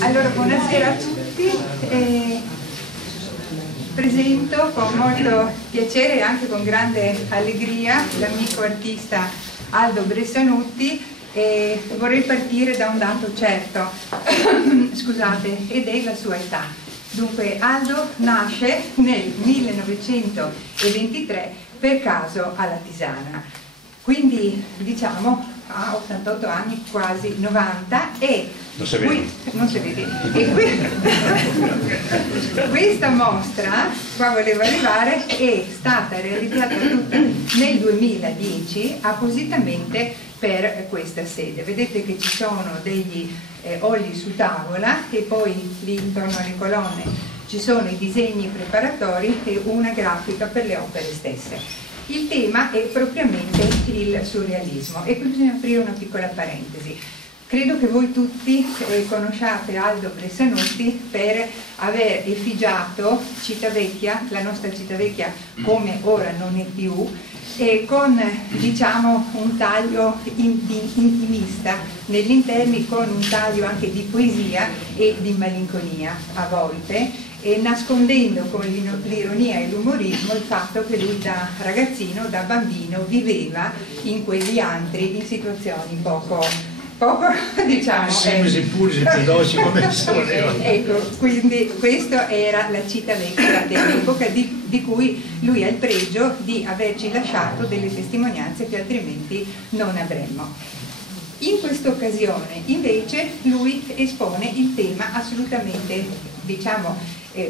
Allora, buonasera a tutti. Presento con molto piacere e anche con grande allegria l'amico artista Aldo Bressanutti e vorrei partire da un dato certo, scusate, ed è la sua età. Dunque, Aldo nasce nel 1923 per caso alla Tisana, quindi diciamo ha 88 anni, quasi 90, e non si vede. Non si vede. E questa mostra, qua volevo arrivare, è stata realizzata tutta nel 2010 appositamente per questa sede. Vedete che ci sono degli olii su tavola e poi lì intorno alle colonne ci sono i disegni preparatori e una grafica per le opere stesse. Il tema è propriamente il surrealismo e qui bisogna aprire una piccola parentesi. Credo che voi tutti conosciate Aldo Bressanutti per aver effigiato Civitavecchia, la nostra Civitavecchia come ora non è più, e con diciamo un taglio intimista negli interni, con un taglio anche di poesia e di malinconia a volte, e nascondendo con l'ironia e l'umorismo il fatto che lui da ragazzino, da bambino, viveva in quegli antri in situazioni poco diciamo ecco, quindi questa era la Civitavecchia dell'epoca di cui lui ha il pregio di averci lasciato delle testimonianze che altrimenti non avremmo. In questa occasione invece lui espone il tema assolutamente diciamo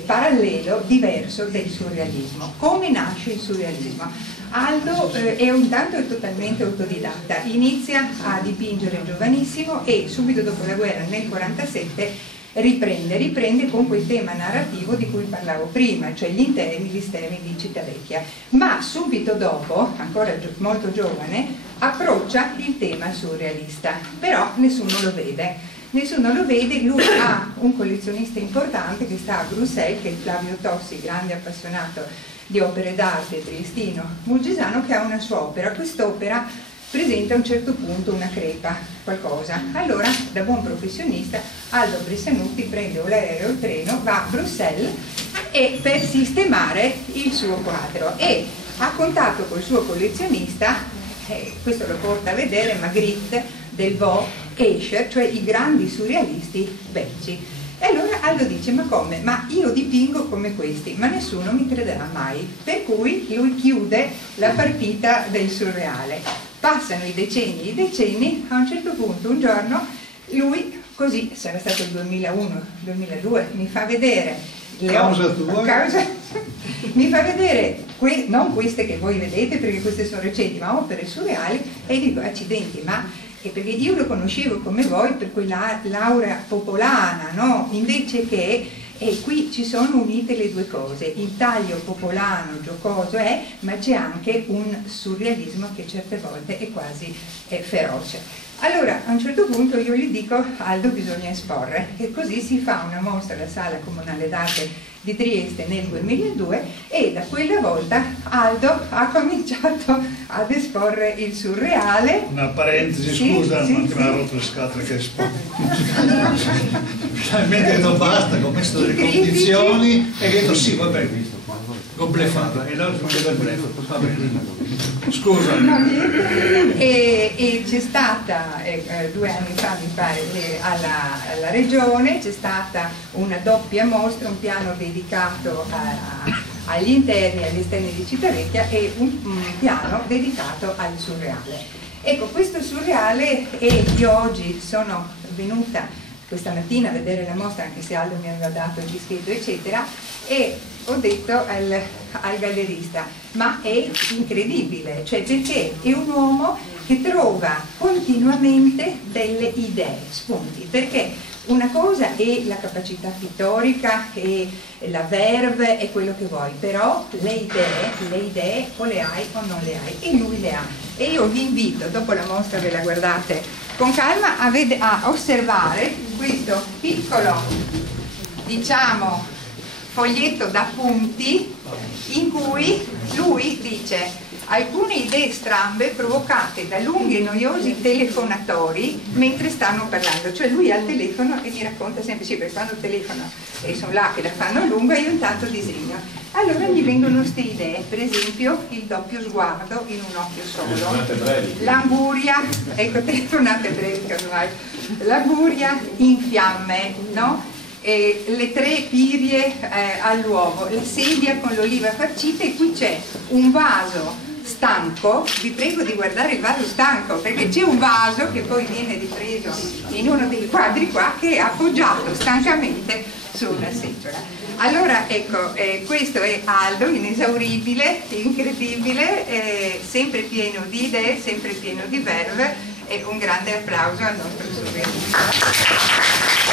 parallelo, diverso del surrealismo. Come nasce il surrealismo? Aldo è intanto totalmente autodidatta, inizia a dipingere giovanissimo e subito dopo la guerra nel 1947 riprende con quel tema narrativo di cui parlavo prima, cioè gli esterni di Civitavecchia, ma subito dopo, ancora molto giovane, approccia il tema surrealista, però nessuno lo vede. Lui ha un collezionista importante che sta a Bruxelles, che è Flavio Tossi, grande appassionato di opere d'arte triestino mugesano, che ha una sua opera. Quest'opera presenta a un certo punto una crepa, qualcosa. Allora, da buon professionista, Aldo Bressanutti prende l'aereo o il treno, va a Bruxelles e per sistemare il suo quadro, e ha contatto col suo collezionista, questo lo porta a vedere, Magritte, Delvaux, Escher, cioè i grandi surrealisti belgi. E allora Aldo dice: ma come? Ma io dipingo come questi, ma nessuno mi crederà mai. Per cui lui chiude la partita del surreale. Passano i decenni, a un certo punto un giorno lui, così sarà stato il 2001-2002, mi fa vedere mi fa vedere non queste che voi vedete, perché queste sono recenti, ma opere surreali, e dico: accidenti, ma perché io lo conoscevo come voi per quella laurea popolana, no? Invece che qui ci sono unite le due cose, il taglio popolano, giocoso ma c'è anche un surrealismo che certe volte è quasi feroce. Allora a un certo punto io gli dico: Aldo, bisogna esporre, e così si fa una mostra alla Sala Comunale d'Arte di Trieste nel 2002, e da quella volta Aldo ha cominciato ad esporre il surreale. Una parentesi, scusa, ma mi ha rotto le scatole che espone. Finalmente non basta, ho messo delle condizioni e ho detto sì, vabbè, ho bleffato, e l'altro che del blefo, va bene. Scusa. E c'è stata 2 anni fa, mi pare, alla Regione c'è stata una doppia mostra, un piano dedicato agli interni e agli esterni di Civitavecchia e un piano dedicato al surreale. Ecco, questo surreale, e io oggi sono venuta questa mattina a vedere la mostra, anche se Aldo mi aveva dato il dischetto eccetera, e ho detto al gallerista: ma è incredibile, cioè, perché è un uomo che trova continuamente delle idee, spunti, perché una cosa è la capacità pittorica e la verve e quello che vuoi, però le idee o le hai o non le hai, e lui le ha. E io vi invito, dopo la mostra ve la guardate con calma, a osservare questo piccolo, diciamo, foglietto d'appunti in cui lui dice: alcune idee strambe provocate da lunghi e noiosi telefonatori mentre stanno parlando, cioè lui al telefono e mi racconta sempre, sì, perché quando telefono e sono là che la fanno lunga io intanto disegno, allora gli vengono queste idee, per esempio il doppio sguardo in un occhio solo, l'anguria, ecco, telefonate brevi casomai, l'anguria in fiamme, no? Le 3 pirie all'uovo, la sedia con l'oliva farcita, e qui c'è un vaso stanco, vi prego di guardare il vaso stanco, perché c'è un vaso che poi viene ripreso in uno dei quadri qua, che è appoggiato stancamente su una seggiola. Allora ecco, questo è Aldo, inesauribile, incredibile, sempre pieno di idee, sempre pieno di verve, e un grande applauso al nostro sorriso.